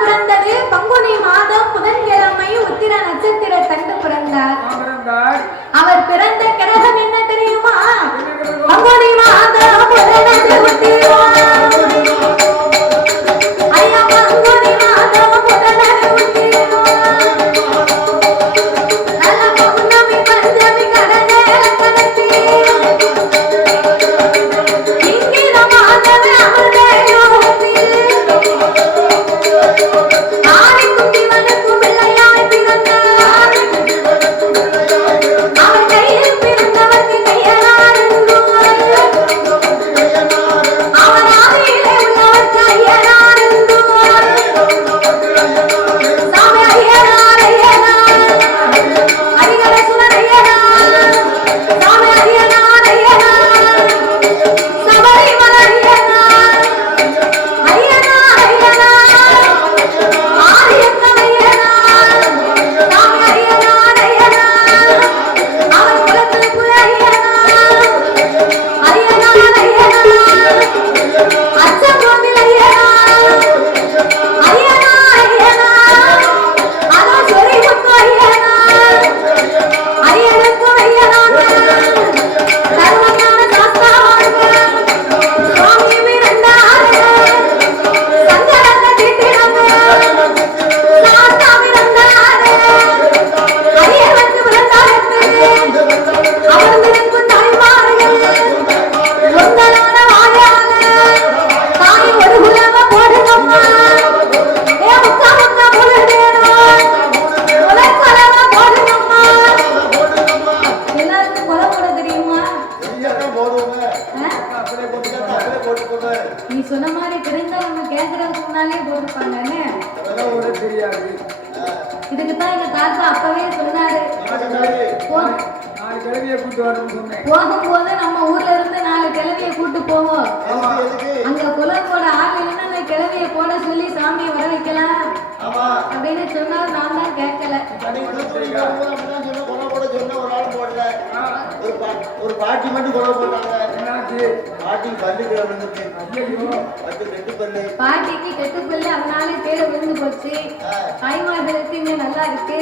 பிறந்தது பங்குனி மாதம் புதன்கிழமை உத்திர நட்சத்திர தண்டு பிறந்தார். அவர் பிறந்த கிரகம் என்ன தெரியுமா? பங்குனி மாதம் புதனது உத்திரம். ஐயா பங்குனி மாதம் புதனது உத்திரம். நல்ல பௌர்ணமி பஞ்சமி கடனே கணத்தி இங்கித மாதவே அமிர்தயோதி. ஆடி குட்டிவனுக்கு பிள்ளையாய் பிறந்தார். அவர் கையில் பிறந்தவர்க்கு கையனார் என்றும் அவர் ஆதியிலே உள்ளவர்க்கு ஐயனார் என்றும். சாமி ஐயனார் ஐயனார் அடிகள சுடர் ஐயனார். சாமி ஐயனார் ஐயனார் சபரிமலை ஐயனார். ஐயனார் ஐயனார் ஆரியத்தம் ஐயனார். சாமி ஐயனார் ஐயனார் அவர் குலத்தில் குல ஐயனார். ஐயனார் ஐயனார் அச்சங்கோவில் ஐயனார். ஐயனார் ஐயனார் அதோ சொரிமுத்து ஐயனார். ஐயனுக்கு ஐயனார் தர்மஞான சாஸ்தாவார்கள் சுவாமி பிறந்தார்கள். சங்கரங்க தீட்டினார்கள். சாஸ்தா பிறந்தார்கள். ஐயனுக்கு பிறந்தார்கள். அமர்ந்திருக்கும் தாய்மார்கள் ஒன்றனான வாயாக தாய் ஒரு குலவ போடுங்கம்மா. ஏ முக்கா முக்கா போடுதேனோ உலகலவ போடுங்கம்மா. எல்லாருக்கும் கொலை போட தெரியுமா? நீ சொன்ன மாதிரி தெரிந்தவங்க கேட்கறதுக்கு முன்னாலே போட்டுப்பாங்கன்னு. இதுக்குதான் எங்க தாத்தா அப்பவே சொன்னாரு. போகும்போது நம்ம ஊர்ல இருந்து 4 கிழவிய கூட்டு போவோம். அங்க குலம் போட ஆள் இல்லைன்னா அந்த கிழவிய போட சொல்லி சாமியை வர வைக்கலாம் அப்படின்னு சொன்னார். நான் தான் கேட்கல. ஒரு பாட்டி மட்டும் கொலை போட்டாங்க. பாட்டிக்கு பல்லு பாட்டிக்கு கெட்டு பல்லு அதனால பேரை விழுந்து போச்சு. தாய்மார்களுக்கு இங்க நல்லா இருக்கு.